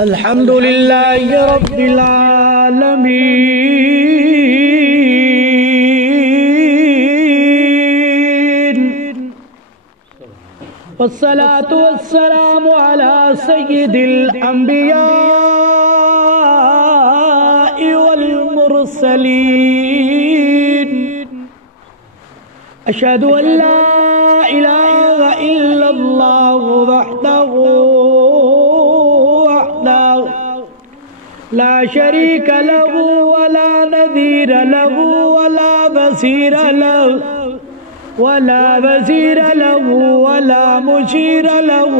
الحمد للہ رب العالمین والصلاة والسلام على سید الانبیاء والمرسلین اشہد ان لا الہ الا اللہ وحدہ لا شريك له ولا نذير له ولا بصير له ولا مشير له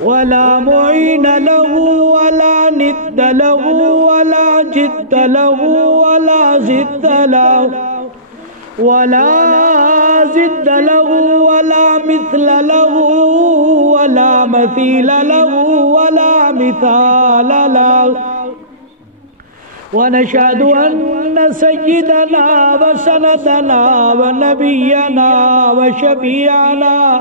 ولا معين له ولا ند له ولا جد له ولا زد له ولا زد له ولا مثل له ولا مثيل له ولا مثال له ونشهد أن سيدنا وسندنا ونبينا وشفيعنا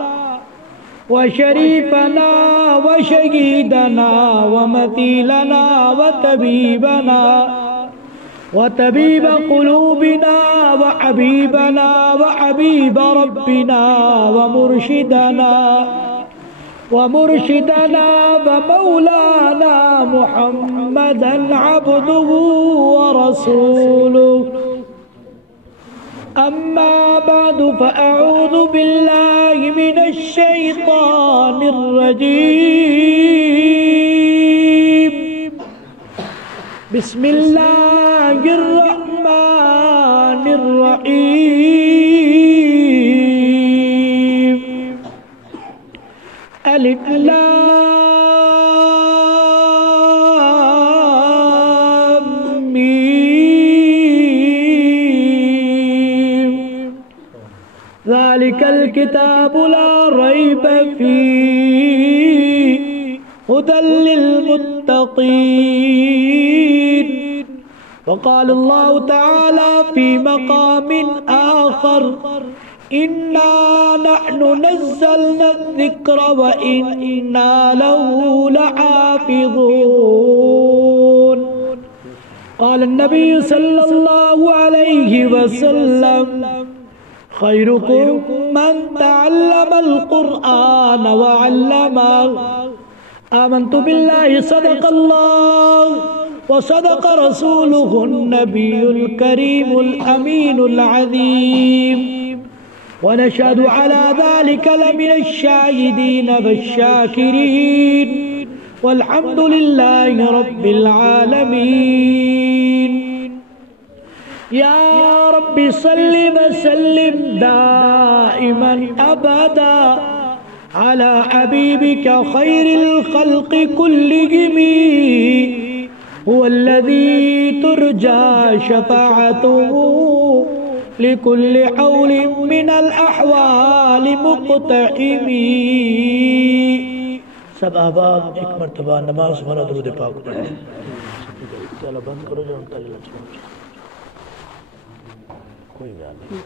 وشريفنا وشهيدنا ومثيلنا وطبيبنا وطبيب قلوبنا وحبيبنا وحبيب ربنا ومرشدنا ومولانا محمدا عبده ورسوله أما بعد فأعوذ بالله من الشيطان الرجيم بسم الله الرحمن الرحيم الف لام میم ذلك الكتاب لا ريب فيه هدى للمتقين وقال الله تعالى في مقام آخر إنا نحن نزلنا الذكر وإنا له لحافظون قال النبي صلى الله عليه وسلم خيركم من تعلم القرآن وعلمه آمنت بالله صدق الله وصدق رسوله النبي الكريم الأمين العظيم ونشهد على ذلك لمن الشاهدين والشاكرين والحمد لله رب العالمين يا رب صل وسلم دائما أبدا على حبيبك خير الخلق كلهم هو الذي ترجى شفاعته لكل حول من الأحوال مقتحم سب احباب ایک مرتبہ نماز والا درود پاک پڑھیں چلو بند کرو جو انتا جلال کوئی بات نہیں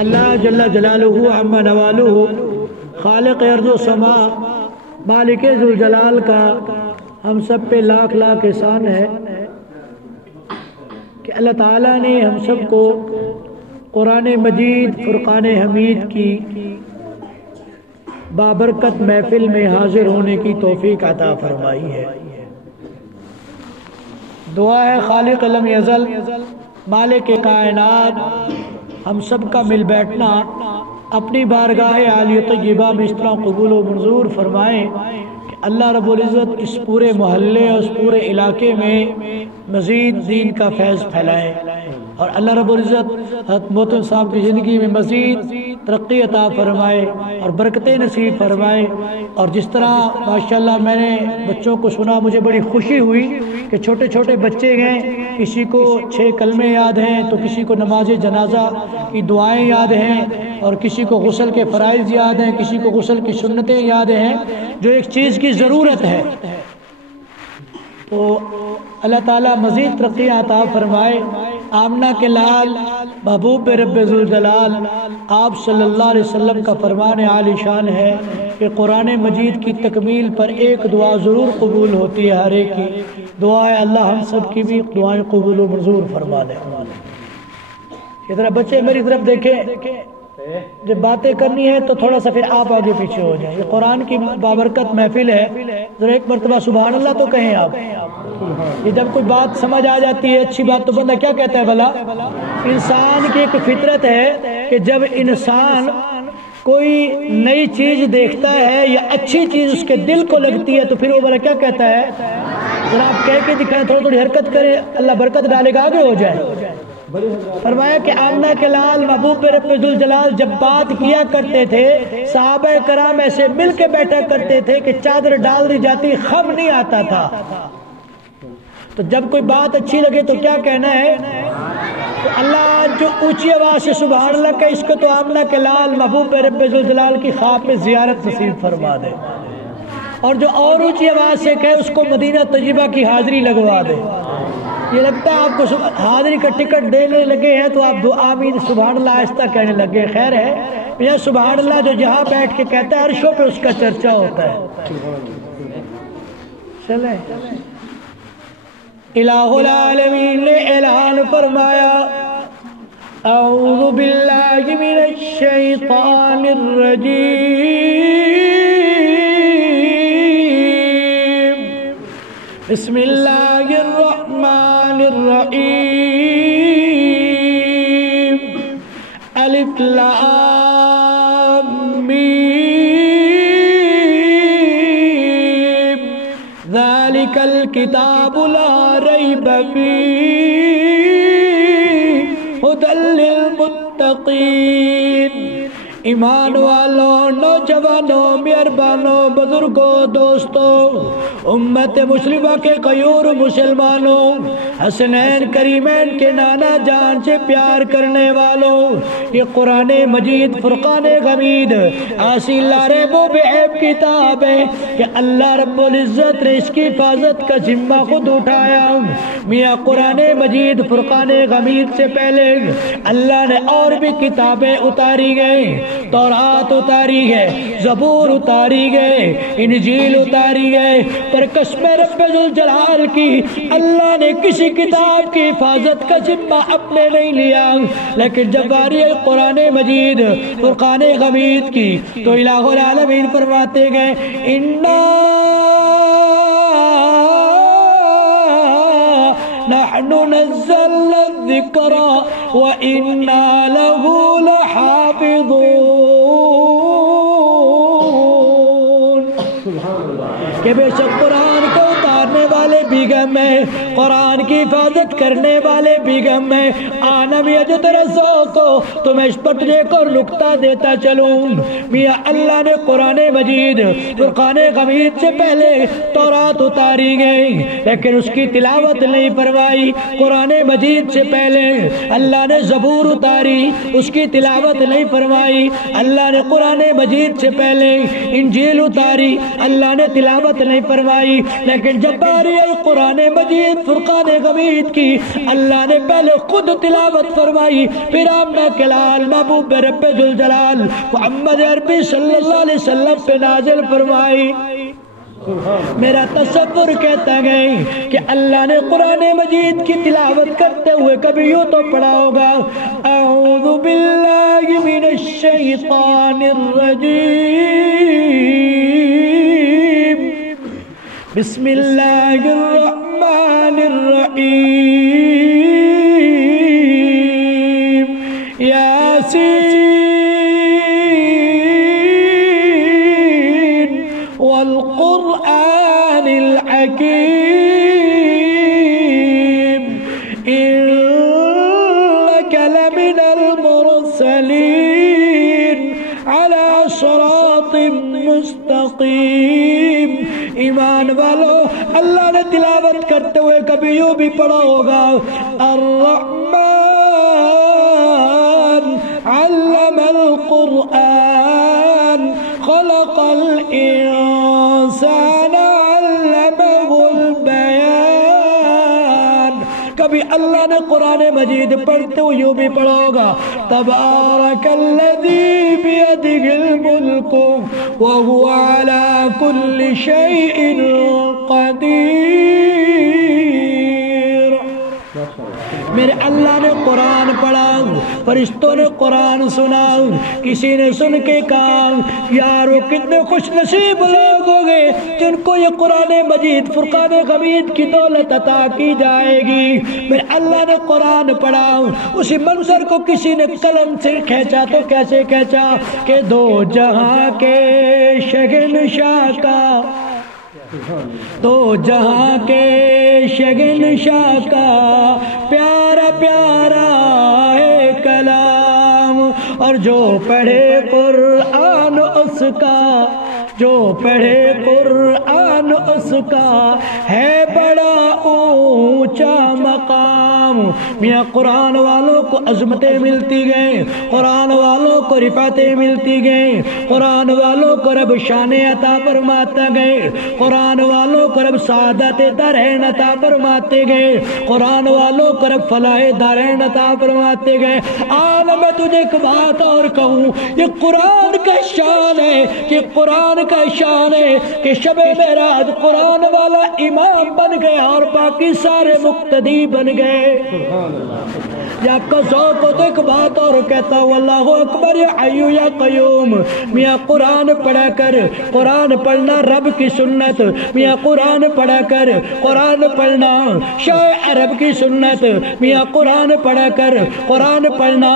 اللہ جل جلالہ عما نوالہ خالق ارض و سما مالک ذوالجلال کا ہم سب پہ لاکھ لاکھ احسان ہے کہ اللہ تعالیٰ نے ہم سب کو قرآن مجید فرقان حمید کی بابرکت محفل میں حاضر ہونے کی توفیق عطا فرمائی ہے۔ دعا ہے خالق لم یزل مالک کائنات ہم سب کا مل بیٹھنا اپنی بارگاہ عالی طیبہ میں اس طرح قبول و منظور فرمائیں کہ اللہ رب العزت اس پورے محلے اور اس پورے علاقے میں مزید دین کا فیض پھیلائیں اور اللہ رب العزت حضرت محترم صاحب کی زندگی میں مزید ترقی عطا فرمائے اور برکتیں نصیب فرمائے۔ اور جس طرح ماشاءاللہ میں نے بچوں کو سنا، مجھے بڑی خوشی ہوئی کہ چھوٹے چھوٹے بچے ہیں، کسی کو 6 کلمے یاد ہیں تو کسی کو نماز جنازہ کی دعائیں یاد ہیں، اور کسی کو غسل کے فرائض یاد ہیں، کسی کو غسل کی سنتیں یاد ہیں، جو ایک چیز کی ضرورت ہے۔ تو اللہ تعالیٰ مزید ترقی عطا فرمائے۔ آمنہ کے لال محبوب رب ذوالجلال آپ صلی اللہ علیہ وسلم کا فرمان عالی شان ہے کہ قرآن مجید کی تکمیل پر ایک دعا ضرور قبول ہوتی ہے، ہر ایک کی دعا ہے اللہ ہم سب کی بھی دعائیں قبول و منظور فرما دے۔ ذرا بچے میری طرف دیکھیں، جب باتیں کرنی ہے تو تھوڑا سا پھر آپ آگے پیچھے ہو جائیں، یہ قرآن کی بابرکت محفل ہے، ذرا ایک مرتبہ سبحان اللہ تو کہیں آپ۔ یہ جب کوئی بات سمجھ آ جاتی ہے اچھی بات تو بندہ کیا کہتا ہے بھلا؟ انسان کی ایک فطرت ہے کہ جب انسان کوئی نئی چیز دیکھتا ہے یا اچھی چیز اس کے دل کو لگتی ہے تو پھر وہ بھلا کیا کہتا ہے؟ ذرا آپ کہہ کے دکھائیں، تھوڑی حرکت کریں، اللہ برکت ڈالے گا، آگے ہو جائے۔ فرمایا کہ آمنہ کے لال محبوب رب ذوالجلال جب بات کیا کرتے تھے، صحابہ کرام ایسے مل کے بیٹھا کرتے تھے کہ چادر ڈال دی جاتی، خم نہیں آتا تھا۔ تو جب کوئی بات اچھی لگے تو کیا کہنا ہے؟ تو اللہ جو اونچی آواز سے سبحان اللہ کہ اس کو تو آمنہ کے لال محبوب رب ذوالجلال کی خواب میں زیارت نصیب فرما دے، اور جو اور اونچی آواز سے کہے اس کو مدینہ طیبہ کی حاضری لگوا دے۔ یہ لگتا ہے آپ کو حاضری کا ٹکٹ دینے لگے ہیں تو آپ آمین سبحان اللہ آہستہ کہنے لگے، خیر ہے یہ سبحان اللہ جو جہاں بیٹھ کے کہتا ہے عرشوں پہ اس کا چرچا ہوتا ہے۔ چلیں، الہ العالمین نے اعلان فرمایا اعوذ باللہ من الشیطان الرجیم، بسم اللہ الرحمن الرحیم، الف لام میم، ذالک الکتاب لا ریب فیہ ھدی للمتقین۔ ایمان والوں، نوجوانوں، مہربانوں، بزرگوں، دوستوں، امت مسلمہ کے غیور مسلمانوں، حسنین کریمین کے نانا جان سے پیار کرنے والوں، یہ قرآن مجید فرقان حمید ایسی لا ریب و بے عیب کتاب ہے کہ اللہ رب العزت نے اس کی حفاظت کا ذمہ خود اٹھایا۔ میاں قرآن مجید فرقان حمید سے پہلے اللہ نے اور بھی کتابیں اتاری گئے، تورات اتاری گئے، زبور اتاری گئے، انجیل اتاری گئے، پر قسم رب ذوالجلال کی اللہ نے کسی کتاب کی حفاظت کا ذمہ اپنے نہیں لیا، لیکن جب باری قرآن مجید فرقان حمید کی تو الہ العالمین فرماتے گئے اِنَّا نحن نزلنا الذکر وَإِنَّا لَهُ لَحَافِظُونَ۔ کہ بے شک قرآن کو اتارنے والے بیگم ہے، قرآن کی حفاظت کرنے والے بیگم ہے۔ آنا میاں جو تیرے ذوق ہو تو میں اس پر تجھے ایک اور نکتہ دیتا چلوں۔ میاں اللہ نے قرآن مجید فرقان حمید سے پہلے تورات اتاری گئی لیکن اس کی تلاوت نہیں فرمائی۔ قرآن مجید سے پہلے اللہ نے زبور اتاری، اس کی تلاوت نہیں فرمائی۔ اللہ نے قرآن مجید سے پہلے انجیل اتاری، اللہ نے تلاوت نہیں فرمائی۔ لیکن جب باری قرآن مجید فرقان حمید کی اللہ نے پہلے خود تلاوت فرمائی، پھر آمنہ کے لال محبوب رب ذوالجلال محمد عربی صلی اللہ علیہ وسلم پہ نازل فرمائی۔ میرا تصور کہتا ہے کہ اللہ نے قرآن مجید کی تلاوت کرتے ہوئے کبھی یوں تو پڑھا ہوگا اعوذ باللہ من الشیطان الرجیم، بسم اللہ الرحمن الرحیم، یاسین والقرآن الحکیم، انک لمن المرسلین ایمان والو اللہ نے تلاوت کرتے ہوئے کبھی یوں بھی پڑھا ہوگا الرحمن علم القرآن خلق الانسان علمه البیان. کبھی اللہ نے قرآن مجید پڑھتے ہوئے یوں بھی پڑھا ہوگا تبارک الذی بیدہ الملک وهو على كل شيء قدیر. میرے اللہ نے قرآن پڑھا، فرشتوں نے قرآن سنا، کسی نے سن کے کہا یار وہ کتنے خوش نصیب لوگ ہوں گے جن کو یہ قرآن مجید فرقان حمید کی دولت عطا کی جائے گی. میرے اللہ نے قرآن پڑھا، اسی منظر کو کسی نے قلم سے کھینچا تو کیسے کھینچا کہ دو جہاں کے شہنشاہ کا، دو جہاں کے شہنشاہ کا پیارا پیارا ہے کلام، اور جو پڑھے قرآن اس کا، جو پڑھے قرآن اس کا ہے بڑا اونچا مقام. میاں قرآن والوں کو عظمتیں ملتی گئیں، قرآن والوں کو رفعتیں ملتی گئیں، قرآن والوں کو رب شان عطا فرماتا گئے، قرآن والوں کو رب سعادت دارین عطا فرماتے گئے، قرآن والوں کو رب فلاح دارین عطا فرماتے گئے. آج میں تجھے ایک بات اور کہوں، یہ قرآن کا شان ہے کہ قرآن کا شان ہے کہ شب معراج قرآن والا امام بن گیا اور باقی سارے مقتدی بن گئے. یا ذوق کو تو ایک بات اور کہتا ہوں اللہ اکبر یا حی یا قیوم. میاں قرآن پڑھا کر، قرآن پڑھنا رب کی سنت، میاں قرآن پڑھا کر، قرآن پڑھنا شاہ عرب کی سنت، میاں قرآن پڑھا کر، قرآن پڑھنا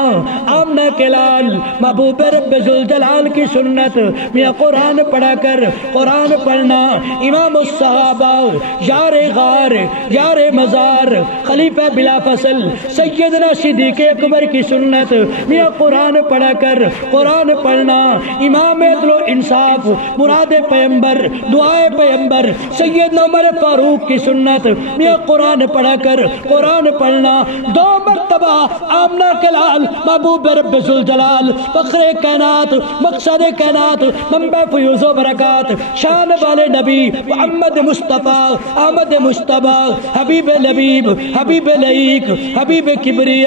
آمنہ کے لال محبوب رب ذوالجلال کی سنت، میاں قرآن پڑھا کر، قرآن پڑھنا امام الصحابہ یار غار یار مزار خلیفہ بلا فصل سیدنا صدیق اکبر کی سنت. میاں قرآن پڑھا کر، قرآن پڑھنا امام عدل و انصاف مراد پیمبر دعائے پیمبر سیدنا عمر فاروق کی سنت. میاں قرآن پڑھا کر، قرآن پڑھنا دو مرتبہ آمنہ کے لال محبوب رب ذوالجلال فخر کائنات مقصد کائنات منبع فیوز و برکات شان والے نبی محمد مصطفیٰ احمد مصطفیٰ حبیب لبیب حبیب لعیق حبیب کبریا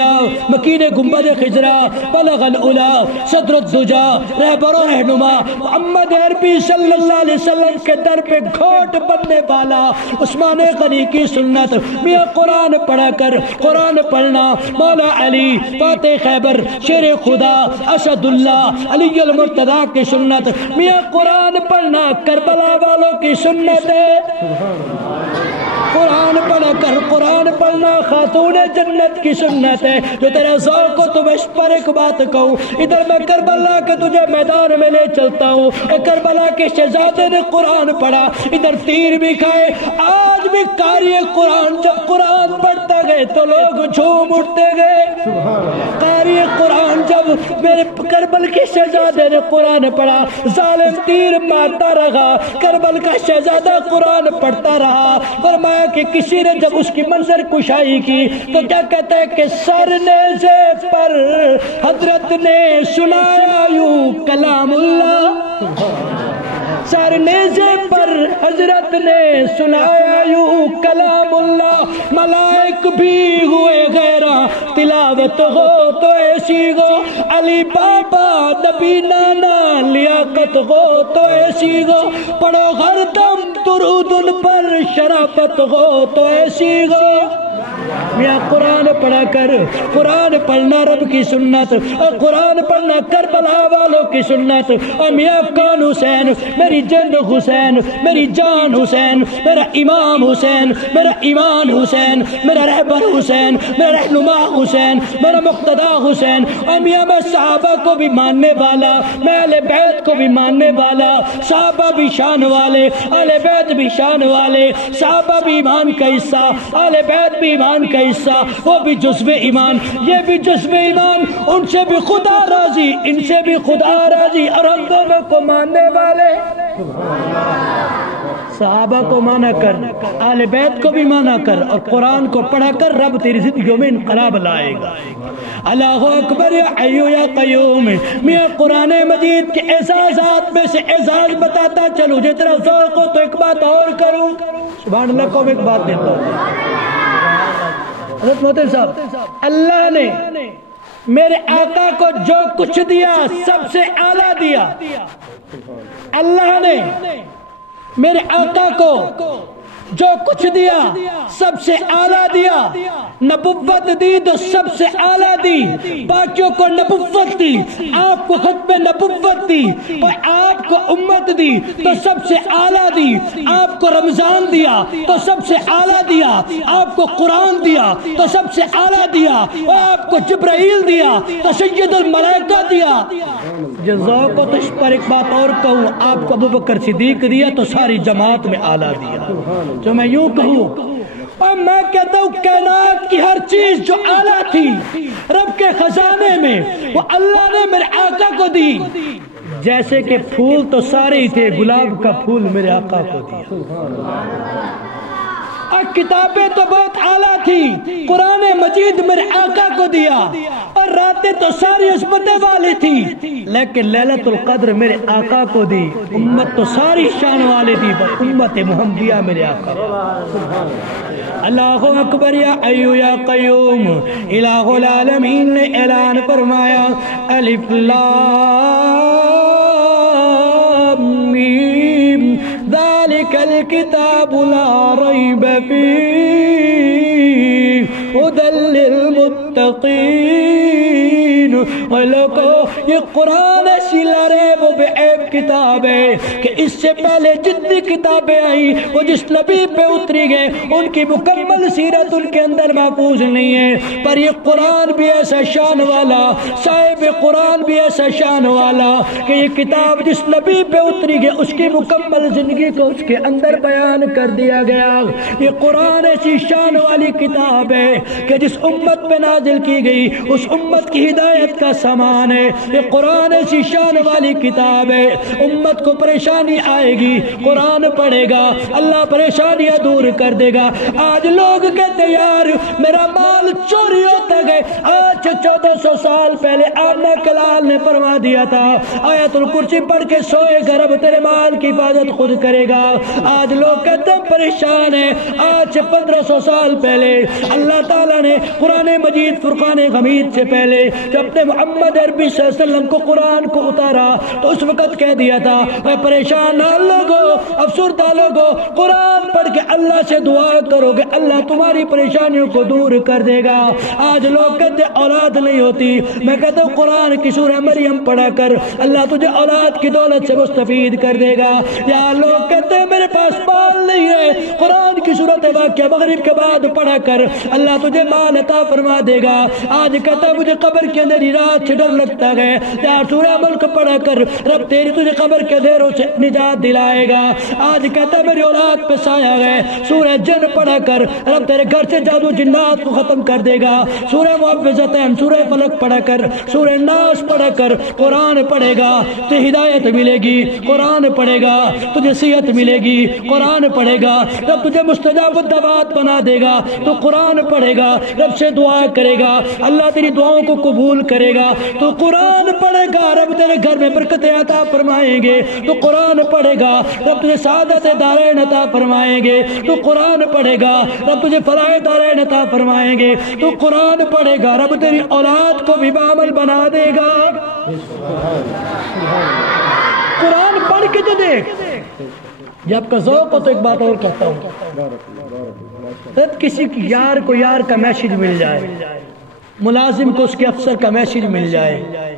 مکین گنبد خضرا بلغ العلا صدر الدجا رہبر و رہنما محمد عربی صلی اللہ علیہ وسلم کے در پہ گھوٹ بننے والا عثمان غنی کی سنت. میاں قرآن پڑھا کر، قرآن پڑھنا مولا علی فاتح خیبر شیر خدا اسد اللہ علی المرتضیٰ کی سنت. میاں قرآن پڑھنا کربلا والوں کی سنت ہے. قرآن پڑھا کر، قرآن پڑھنا خاتون جنت کی سنت ہے. جو تیرا ذوق ہو تو میں اس پر ایک بات کہوں، ادھر میں کربلا کے تجھے میدان میں لے چلتا ہوں. اے کربلا کے شہزادے نے قرآن پڑھا، ادھر تیر بھی کھائے. آج بھی قاری قرآن جب قرآن پڑھتا گئے تو لوگ جھوم اٹھتے گئے. قاری قرآن جب میرے کربل کے شہزادے نے قرآن پڑھا، ظالم تیر مارتا رہا، کربل کا شہزادہ قرآن پڑھتا رہا. فرمایا کہ کسی نے جب اس کی منظر کشائی کی تو کیا کہتا ہے کہ سر نیزے پر حضرت نے سنایا یوں کلام اللہ، سر نیزے پر حضرت نے سنایا یوں کلام اللہ. ملائک بھی ہوئے غیرہ تلاوت ہو تو ایسی ہو، علی بابا نبی نانا لیاقت ہو تو ایسی ہو، پڑھو ہر دم درود ان پر شرافت ہو تو ایسی ہو. میاں قرآن پڑھا کر، قرآن پڑھنا رب کی سنت، اور قرآن پڑھنا کربلا والوں کی سنت. اور میاں کون حسین میری جند حسین میری جان حسین میرا امام حسین میرا ایمان حسین میرا رہبر حسین میرا رہنما حسین میرا مقتدا حسین. اور میاں میں صحابہ کو بھی ماننے والا، میں اہل بیت کو بھی ماننے والا. صحابہ بھی شان والے، اہل بیت بھی شان والے. صحابہ بھی ایمان کا حصہ، اہل بیت بھی ایمان کا حصہ، وہ بھی جزو ایمان یہ بھی جزو ایمان. ان سے بھی خدا راضی ان سے بھی خدا راضی، اور ہم دونوں کو ماننے والے صحابہ کو مانا کر، آل بیت کو بھی مانا کر، اور قرآن کو پڑھا کر رب تیری زندگیوں میں انقلاب لائے گا۔ اللہ اکبر یا حی یا قیوم۔ میں قرآن مجید کے احساسات میں سے احساس بتاتا چلوں، جتنا ذوق ہو تو ایک بات اور کروں۔ سبحان اللہ کو میں ایک بات دیتا ہوں، حضرت محترم صاحب، اللہ نے میرے آقا کو جو کچھ دیا سب سے اعلیٰ دیا۔ اللہ نے میرے آقا کو جو کچھ دیا سب سے اعلیٰ دیا۔ نبوت دی تو سب سے اعلیٰ دی، باقیوں کو نبوت دی، آپ کو ختم نبوت دی، اور آپ کو امت دی تو سب سے اعلیٰ دی۔ آپ کو رمضان دیا تو سب سے اعلیٰ دیا، آپ کو قرآن دیا تو سب سے اعلیٰ دیا، اور آپ کو جبرائیل دیا تو سید الملائکہ دیا۔ جزاؤ کو تو اس پر ایک بات اور کہوں، آپ کو ابوبکر صدیق دیا تو ساری جماعت میں اعلیٰ دیا۔ جو میں یوں کہوں، اور میں کہتا ہوں کائنات کی ہر چیز جو اعلیٰ تھی رب کے خزانے میں، وہ اللہ نے میرے آقا کو دی۔ جیسے کہ پھول تو سارے ہی تھے، گلاب کا پھول میرے آقا کو دیا۔ اور کتابیں تو بہت اعلیٰ تھی، قرآن مجید میرے آقا کو دیا، اور راتیں تو ساری عظمتیں والی تھی، لیکن لیلۃ القدر میرے آقا کو دی۔ امت تو ساری شان والی تھی، پر امت محمدیہ میرے آقا کو۔ اللہ اکبر یا حی یا قیوم۔ الہ العالمین نے اعلان فرمایا، الف لام میم ذالک الکتاب لا ریب فیہ ھدی للمتقین۔ اور لوگوں، یہ قرآن ایسی لا ریب و بے عیب کتاب ہے کہ اس سے پہلے جتنی کتابیں آئی وہ جس نبی پہ اتری گئے ان کی مکمل سیرت ان کے اندر محفوظ نہیں ہے، پر یہ قرآن بھی ایسا شان والا، صاحب قرآن بھی ایسا شان والا کہ یہ کتاب جس نبی پہ اتری گئے اس کی مکمل زندگی کو اس کے اندر بیان کر دیا گیا۔ یہ قرآن ایسی شان والی کتاب ہے کہ جس امت پہ نازل کی گئی اس امت کی ہدایت کا سامان ہے۔ یہ قرآن ایسی شان والی کتاب ہے، امت کو پریشانی آئے گی قرآن پڑھے گا اللہ پریشانیاں دور کر دے گا۔ آج لوگ کہتے یار میرا مال چوری ہوتا گئے، آج 1400 سال پہلے آمنہ کلال نے فرما دیا تھا آیت الکرسی پڑھ کے سوئے گا رب تیرے مال کی حفاظت خود کرے گا۔ آج لوگ کہتے ہیں پریشان ہیں، آج 1500 سال پہلے اللہ تعالیٰ نے قرآن مجید فرقان حمید سے پہلے جب اپنے محمد عربی صلی اللہ علیہ وسلم کو قرآن کو اتارا تو اس وقت کہہ دیا تھا اے پریشان لوگو، افسردہ لوگو، قرآن پڑھ کے اللہ سے دعا کرو گے اللہ تمہاری پریشانیوں کو دور کر دے گا۔ آج لوگ کہتے اولاد نہیں ہوتی، میں کہتا ہوں قرآن کی سورہ مریم پڑھا کر اللہ تجھے اولاد کی دولت سے مستفید کر دے گا۔ یا لوگ کہتے ہیں میرے پاس مال نہیں ہے، قرآن کی سورۃ واقعہ مغرب کے بعد پڑھا کر اللہ تجھے مال عطا فرما دے گا۔ آج کہتا ہے مجھے قبر کے اندر رات سے ڈر لگتا ہے، یا سورہ ملک پڑھا کر رب تیری تجھے قبر کے اندھیروں سے نجات دلائے گا۔ آج کہتا ہے میری اولاد پہ سایہ ہے، سورہ جن پڑھا کر رب تیرے گھر سے جادو جنات کو ختم کر دے گا۔ سورہ معوذتین، سورہ فلق پڑھا کر، سورہ ناس پڑھا کر قرآن پڑھے گا تو ہدایت ملے گی، قرآن پڑھے گا تجھے صحت ملے گی، قرآن پڑھے گا رب تجھے مستجاب الدعوات بنا دے گا، تو قرآن پڑھے گا رب سے دعا کرے گا اللہ تیری دعاؤں کو قبول کرے گا، تو قرآن پڑھے گا رب تیرے گھر میں برکتیں عطا فرمائیں گے، تو قرآن پڑھے گا رب تجھے سعادت دارین عطا فرمائیں گے، تو قرآن پڑھے گا رب تجھے فلاح دارین عطا فرمائیں گے، تو قرآن پڑھے گا رب تیری اولاد کو بھی بعمل بنا دے گا۔ قرآن پڑھ کے تو دیکھ، جب کا ذوق ہو تو ایک بات اور کہتا ہوں، کسی کی یار کو یار کا میسج مل جائے، ملازم کو اس کے افسر کا میسج مل جائے،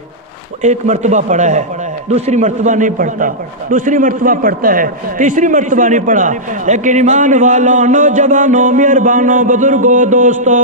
ایک مرتبہ پڑھا ہے، دوسری مرتبہ نہیں پڑھتا، دوسری مرتبہ پڑھتا ہے، تیسری مرتبہ نہیں پڑھا، لیکن ایمان والوں، نوجوانوں، مہربانوں، بزرگوں، دوستوں،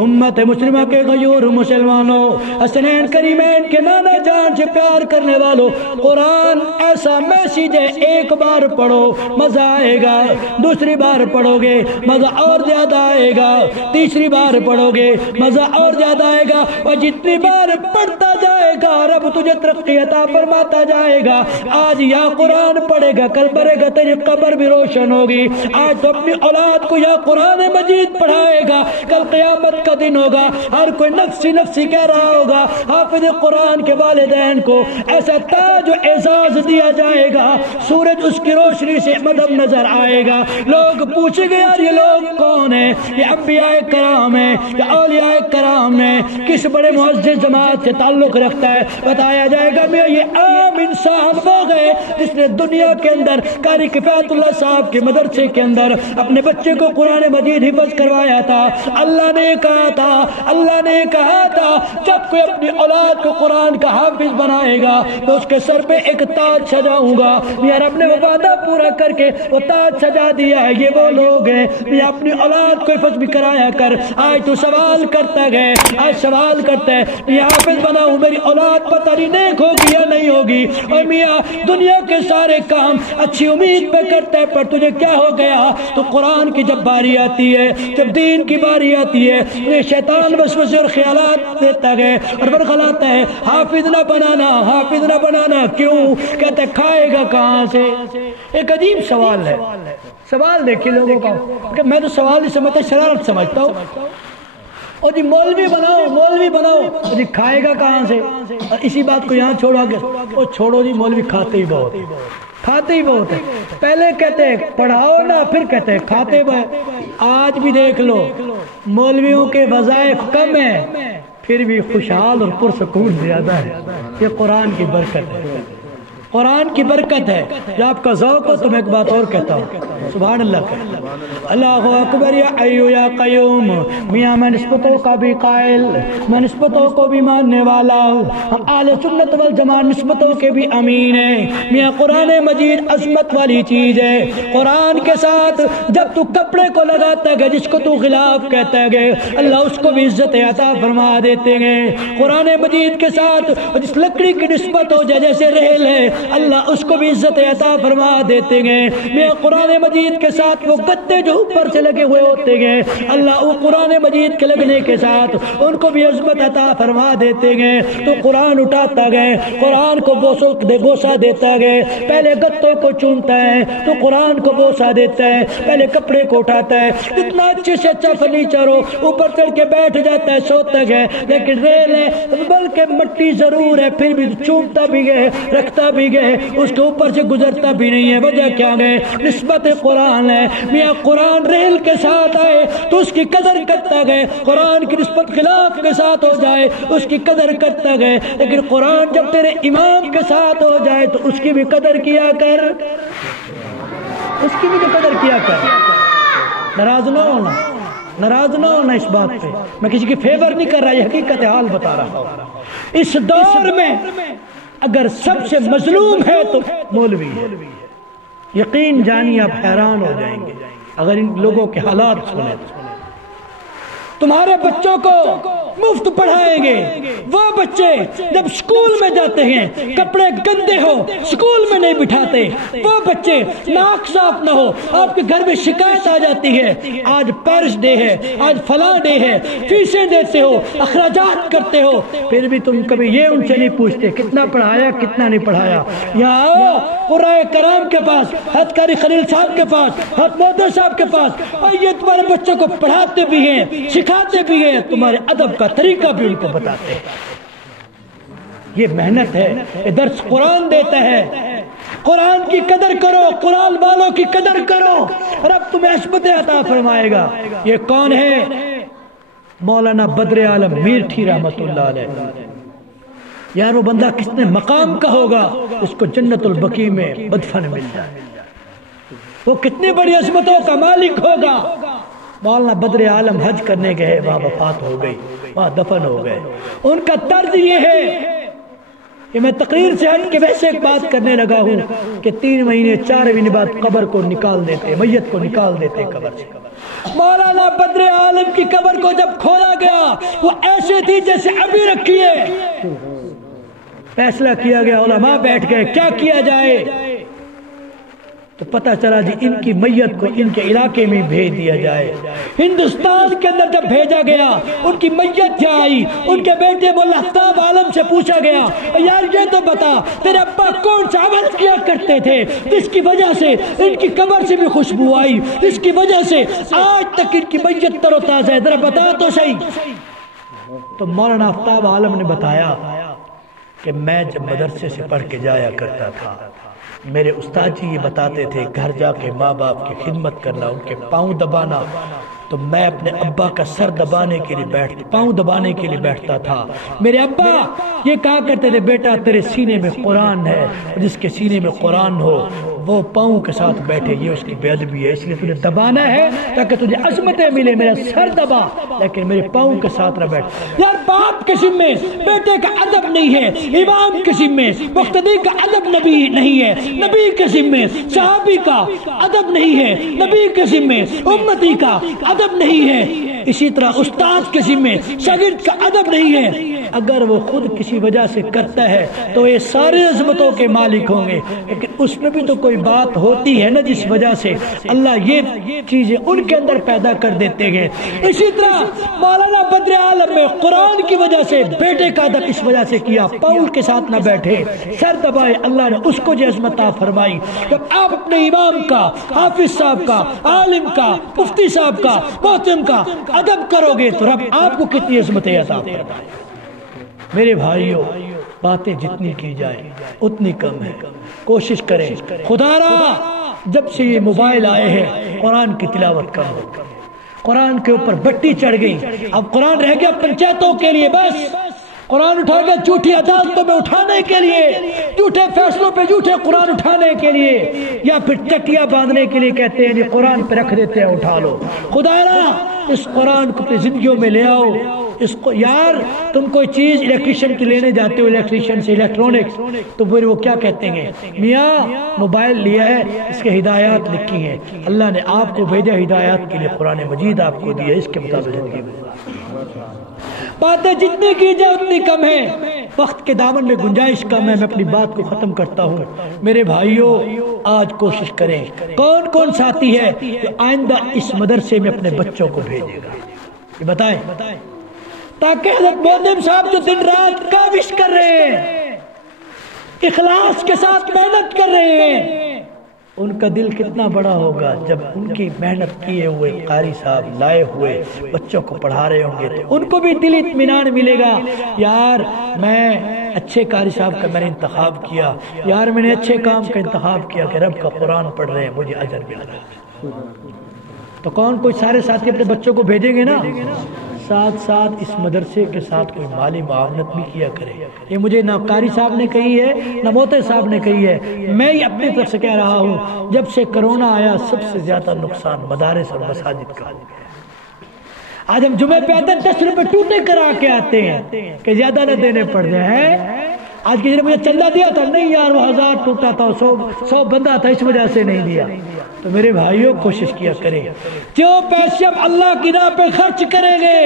امت مسلمہ کے غیور مسلمانوں، حسنین کریمین کے نانا جان سے پیار کرنے والوں، قرآن ایسا میسج ہے، ایک بار پڑھو مزہ آئے گا، دوسری بار پڑھو گے مزہ اور زیادہ آئے گا، تیسری بار پڑھو گے مزہ اور زیادہ آئے گا، اور جتنی بار پڑھتا جائے گا رب تجھے ترقی عطا فرماتا بنایا جائے گا. آج یا قرآن پڑھے گا کل مرے گا تیری قبر بھی روشن ہوگی. آج تو اپنی اولاد کو یا قرآن مجید پڑھائے گا کل قیامت کا دن ہوگا ہر کوئی نفسی نفسی کہہ رہا ہوگا. حافظ قرآن کے والدین کو ایسا تاج و اعزاز دیا جائے گا سورج اس کی روشنی سے مدھم نظر آئے گا. لوگ پوچھیں گے یار یہ لوگ کون ہیں؟ یہ انبیاء کرام ہیں یا اولیاء کرام ہیں؟ کس بڑے معزز جماعت سے تعلق رکھتا ہے؟ بتایا جائے گا میں یہ عام انسان وہ گئے جس نے دنیا کے اندر قاری کفایت اللہ صاحب کے مدرسے کے اندر اپنے بچے کو قرآن مجید حفظ کروایا تھا. اللہ نے کہا تھا جب کوئی اپنی اولاد کو قرآن کا حافظ بنائے گا تو اس کے سر پہ ایک تاج سجاؤں گا. میرا رب نے وہ وعدہ پورا کر کے وہ تاج سجا دیا ہے. یہ وہ لوگ ہیں یہ اپنی اولاد کو حفظ بھی کرایا کر. آج تو سوال کرتا ہے یہ حافظ بناؤں میری اولاد پتہ نہیں نیک ہوگی یا نہیں ہوگی. اور میاں دنیا کے سارے کام اچھی امید پہ کرتا ہے پر تجھے کیا ہو گیا؟ تو قرآن کی جب باری آتی ہے جب دین کی باری آتی ہے تو شیطان وسوسے اور خیالات دیتا ہے اور برخلاتا ہے حافظ نہ بنانا. کیوں؟ کہتے کھائے گا کہاں سے؟ ایک عجیب سوال ہے. سوال دیکھیے لوگوں کا کہ میں تو سوال نہیں سمجھتا شرارت سمجھتا ہوں. اور جی مولوی بناؤ جی کھائے گا کہاں سے؟ اور اسی بات کو یہاں چھوڑا گیا اور چھوڑو جی مولوی کھاتے ہی بہت ہے. پہلے کہتے ہیں پڑھاؤ نا پھر کہتے ہیں کھاتے بہت. آج بھی دیکھ لو مولویوں کے وظائف کم ہیں پھر بھی خوشحال اور پرسکون زیادہ ہے. یہ قرآن کی برکت ہے. جو آپ کا ذوق ہو تو میں ایک بات اور کہتا ہوں سبحان اللہ. اللہ اکبر یا حیو یا قیوم. میاں میں نسبتوں کا بھی قائل میں نسبتوں کو بھی ماننے والا. ہم اہل سنت والجماعت نسبتوں کے بھی امین ہیں. میاں قرآن مجید عظمت والی چیز ہے. قرآن کے ساتھ جب تو کپڑے کو لگاتا ہے جس کو تو خلاف کہتا ہے اللہ اس کو بھی عزت عطا فرما دیتے ہیں. قرآن مجید کے ساتھ جس لکڑی کی نسبت ہو جائے جیسے ریل ہے اللہ اس کو بھی عزت عطا فرما دیتے ہیں. میں قرآن مجید کے ساتھ وہ گدے جو اوپر سے لگے ہوئے ہوتے ہیں اللہ وہ قرآن مجید کے لگنے کے ساتھ ان کو بھی عظمت عطا فرما دیتے ہیں. تو قرآن اٹھاتا گئے قرآن کو بوسہ دیتا گئے. پہلے گدوں کو چومتا ہے تو قرآن کو بوسہ دیتا ہے. پہلے کپڑے کو اٹھاتا ہے کتنا اچھے سے اچھا فرنیچر ہو اوپر چڑھ کے بیٹھ جاتا ہے سوتا ہے. لیکن ریل ہے بلکہ مٹی ضرور ہے پھر بھی چومتا بھی گئے رکھتا بھی گئے اس کے اوپر سے گزرتا بھی نہیں ہے. وجہ کیا ہے؟ نسبت قرآن ہے. میاں قرآن ریل کے ساتھ آئے تو اس کی قدر کرتا گئے. قرآن کی نسبت خلاف کے ساتھ ہو جائے اس کی قدر کرتا گئے. لیکن قرآن جب تیرے امام کے ساتھ ہو جائے تو اس کی بھی قدر کیا کر. ناراض نہ ہونا اس بات پہ. میں کسی کی فیور نہیں کر رہا یہ حقیقت حال بتا رہا ہوں. اس دور میں اگر سب سے مظلوم ہے تو مولوی ہے. یقین جانی آپ حیران ہو جائیں گے اگر ان لوگوں کے حالات سنیں. تمہارے بچوں کو مفت پڑھائیں گے وہ بچے جب سکول میں جاتے ہیں کپڑے گندے ہو سکول میں نہیں بٹھاتے. وہ بچے ناک صاف نہ ہو آپ کے گھر میں شکایت آ جاتی ہے آج پیرس ڈے ہے آج فلاں ڈے ہے. فیسیں دیتے ہو اخراجات کرتے ہو پھر بھی تم کبھی یہ ان سے نہیں پوچھتے کتنا پڑھایا کتنا نہیں پڑھایا. یہاں آؤ قرآن کرام کے پاس حضرت قاری خلیل صاحب کے پاس حضرت محدث صاحب کے پاس اور یہ تمہارے بچوں کو پڑھاتے بھی ہیں سکھاتے بھی ہیں تمہارے ادب کا طریقہ بھی ان کو بتاتے ہیں. یہ محنت ہے. یہ درس قرآن دیتا ہے. قرآن کی قدر کرو قرآن والوں کی قدر کرو رب تمہیں عصمت عطا فرمائے گا. یہ کون ہے؟ مولانا بدر عالم میرٹھی رحمت اللہ علیہ. یار وہ بندہ کتنے مقام کا ہوگا اس کو جنت البقیع میں مدفن مل جائے. وہ کتنی بڑی عظمتوں کا مالک ہوگا. مولانا بدر عالم حج کرنے گئے وہاں وفات ہو گئی وہاں دفن ہو گئے. ان کا طرز یہ ہے کہ میں تقریر سے ہٹ کے ویسے ایک بات کرنے لگا ہوں کہ 3 مہینے 4 مہینے بعد قبر کو نکال دیتے میت کو نکال دیتے قبر سے. مولانا بدر عالم کی قبر کو جب کھولا گیا وہ ایسے تھی جیسے ابھی رکھی ہے. فیصلہ کیا گیا علماء بیٹھ گئے کیا کیا جائے. تو پتہ چلا جی ان کی میت کو ان کے علاقے میں بھیج دیا جائے۔ ہندوستان کے اندر جب بھیجا گیا ان کی میت آئی، ان کے بیٹے مولا آفتاب عالم سے پوچھا گیا یار یہ تو بتا تیرے ابا کون سا عمل کیا کرتے تھے جس کی وجہ سے ان کی قبر سے بھی خوشبو آئی، اس کی وجہ سے آج تک ان کی میت تر و تازہ ہے، ذرا بتا تو صحیح۔ تو مولانا آفتاب عالم نے بتایا کہ میں جب مدرسے سے پڑھ کے جایا کرتا تھا، میرے استاد جی یہ بتاتے تھے گھر جا کے ماں باپ کی خدمت کرنا، ان کے پاؤں دبانا، تو میں اپنے ابا کا سر دبانے کے لیے پاؤں دبانے کے لیے بیٹھتا تھا۔ میرے ابا یہ کہا کرتے تھے بیٹا تیرے سینے میں قرآن ہے، جس کے سینے میں قرآن ہو وہ پاؤں کے ساتھ بیٹھے، یہ اس کی بے ادبی ہے، اس لیے تجھے دبانا ہے تاکہ تجھے عظمتیں ملے، میرا سر دبا لیکن میرے پاؤں کے ساتھ نہ بیٹھ۔ یار باپ کے ذمے بیٹے کا ادب نہیں ہے، امام کے ذمے مقتدی کا ادب نبی نہیں ہے، نبی کے ذمے صحابی کا ادب نہیں ہے، نبی کے ذمے امتی کا ادب نہیں ہے، اسی طرح استاد کے ذمے شاگرد کا ادب نہیں ہے۔ اگر وہ خود کسی وجہ سے کرتا ہے تو یہ سارے عظمتوں کے مالک ہوں گے، لیکن اس میں بھی تو کوئی بات ہوتی ہے نا جس وجہ سے اللہ یہ چیزیں ان کے اندر پیدا کر دیتے ہیں۔ اسی طرح مولانا بدر عالم میں قرآن کی وجہ سے بیٹے کا ادب اس وجہ سے کیا، پاؤں کے ساتھ نہ بیٹھے، سر دبائے، اللہ نے اس کو جو عظمت عطا فرمائی۔ جب آپ اپنے امام کا، حافظ صاحب کا، عالم کا، مفتی صاحب کا، محترم کا ادب کرو گے تو رب آپ کو کتنی عظمتیں عطا فرمائے۔ میرے بھائیوں باتیں جتنی کی جائے اتنی کم ہے، کوشش کریں خدا را جب سے یہ موبائل آئے ہیں قرآن کی تلاوت کرو، قرآن کے اوپر بٹی چڑھ گئی، اب قرآن رہ گیا پنچایتوں کے لیے، بس قرآن اٹھا گیا جھوٹی عدالتوں میں اٹھانے کے لیے، جھوٹے فیصلوں پہ جھوٹے قرآن اٹھانے کے لیے، یا پھر چٹیاں باندھنے کے لیے کہتے ہیں یہ قرآن پہ رکھ دیتے ہیں اٹھا لو۔ خدا را اس قرآن کو اپنی زندگیوں میں لے آؤ، اس کو یار تم کوئی چیز الیکٹریشین کی لینے جاتے ہو، الیکٹریشین سے الیکٹرونکس، تو پھر وہ کیا کہتے ہیں میاں موبائل لیا ہے اس کے ہدایات لکھی ہیں، اللہ نے آپ کو بھیجا ہدایات کے لیے، قرآن مجید آپ کو دیا، اس کے مطابق زندگی میں باتیں جتنی کی جائے اتنی کم ہے، وقت کے دامن میں گنجائش کم ہے۔ میں اپنی بات کو ختم کرتا ہوں۔ میرے بھائیوں آج کوشش کریں، کون کون ساتھی ہے جو آئندہ اس مدرسے میں اپنے بچوں کو بھیجے گا یہ بتائیں، تاکہ حضرت محترم صاحب جو دن رات کاوش کر رہے ہیں، اخلاص کے ساتھ محنت کر رہے ہیں، ان کا دل کتنا بڑا ہوگا جب ان کی محنت کیے ہوئے قاری صاحب لائے ہوئے بچوں کو پڑھا رہے ہوں گے، تو ان کو بھی دل اطمینان ملے گا، یار میں اچھے قاری صاحب کا میں نے انتخاب کیا، یار میں نے اچھے کام کا انتخاب کیا کہ رب کا قرآن پڑھ رہے ہیں، مجھے اجر مل رہا ہے۔ تو کون کوئی سارے ساتھی اپنے بچوں کو بھیجیں گے نا، ساتھ ساتھ اس مدرسے کے ساتھ کوئی مالی معاونت بھی کیا کرے۔ یہ مجھے نہ قاری صاحب نے کہی ہے نہ موتی صاحب نے کہی ہے، میں ہی اپنی طرف سے کہہ رہا ہوں۔ جب سے کرونا آیا سب سے زیادہ نقصان مدارس اور مساجد کا ہو گیا۔ آج ہم جمعے پہ آتے ہیں 10 روپے ٹوٹے کرا کے آتے ہیں کہ زیادہ نہ دینے پڑ جائیں۔ آج کسی نے مجھے چندہ دیا تھا، نہیں یار وہ 1000 ٹوٹا تھا، 100 بندہ تھا، اس وجہ سے نہیں دیا۔ تو میرے بھائیوں کوشش کیا کریں، جو پیسے ہم اللہ کی راہ پہ خرچ کریں گے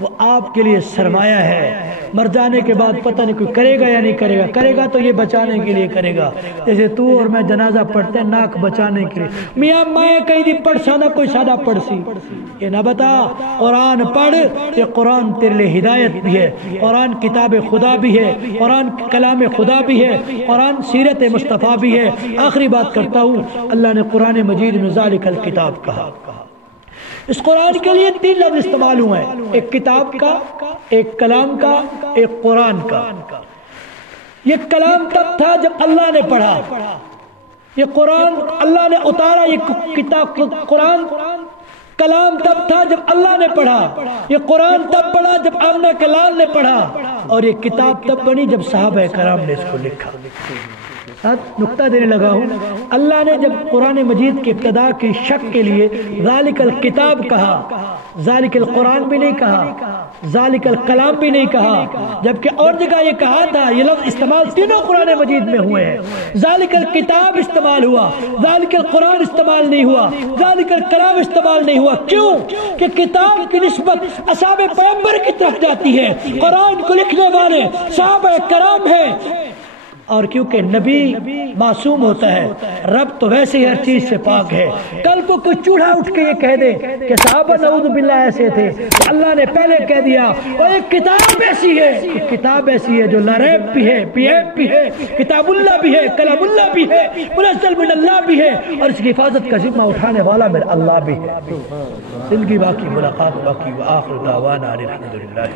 وہ آپ کے لیے سرمایہ ہے، مر جانے کے بعد پتہ نہیں کوئی کرے گا یا نہیں کرے گا، کرے گا تو یہ بچانے کے لیے کرے گا۔ جیسے تو اور میں جنازہ پڑھتے ہیں ناک بچانے کے لیے، میاں مائیں کہیں دی پڑھ سانا کوئی سادہ پڑھ سی، یہ نہ بتا قرآن پڑھ، یہ قرآن تیرے لیے ہدایت بھی ہے، قرآن کتاب خدا بھی ہے، قرآن کلام خدا بھی ہے، قرآن سیرت مصطفیٰ بھی ہے۔ آخری بات کرتا ہوں، اللہ نے قرآن مجید میں ذالک الکتاب کہا، اس قرآن کے لیے 3 لفظ استعمال ہوئے ہیں، ایک کتاب کا، ایک کلام کا، ایک قرآن کا۔ یہ کلام تب تھا جب اللہ نے پڑھا، یہ قرآن اللہ نے اتارا، یہ کتاب قرآن کلام تب تھا جب اللہ نے پڑھا، یہ قرآن تب پڑھا جب آمنہ کے لال نے پڑھا، اور یہ کتاب تب بنی جب صحابہ کرام نے اس کو لکھا۔ نقطہ دینے لگا ہوں، اللہ نے جب قرآن مجید کی ابتدا کی شک کے لیے ذالک الکتاب کہا، ذالک القرآن بھی نہیں کہا، ذالک الکلام بھی نہیں کہا، جبکہ اور جگہ یہ کہا تھا، یہ لفظ استعمال تینوں قرآن مجید میں ہوئے ہیں۔ ذالک الکتاب استعمال ہوا، ذالک القرآن استعمال نہیں ہوا، ذالک الکلام استعمال نہیں ہوا۔ کیوں کہ کتاب کی نسبت اصحاب پیغمبر کی طرف جاتی ہے، قرآن کو لکھنے والے صحابہ کرام ہیں، اور کیونکہ نبی معصوم ہوتا ہے، رب تو ویسے ہی ہر چیز سے پاک ہے۔ کل کو کوئی چوڑا اٹھ کے یہ کہہ دے کہ صحابہ نعوذ باللہ ایسے تھے، تو اللہ نے پہلے کہہ دیا اور ایک کتاب ایسی ہے، ایک کتاب ایسی ہے جو لا ریب بھی ہے، بی ایب بھی ہے، کتاب اللہ بھی ہے، کلام اللہ بھی ہے، منزل من اللہ بھی ہے، اور اس کی حفاظت کا ذمہ اٹھانے والا میرا اللہ بھی ہے۔ زندگی باقی، ملاقات باقی، وآخر دعوانا الحمدللہ۔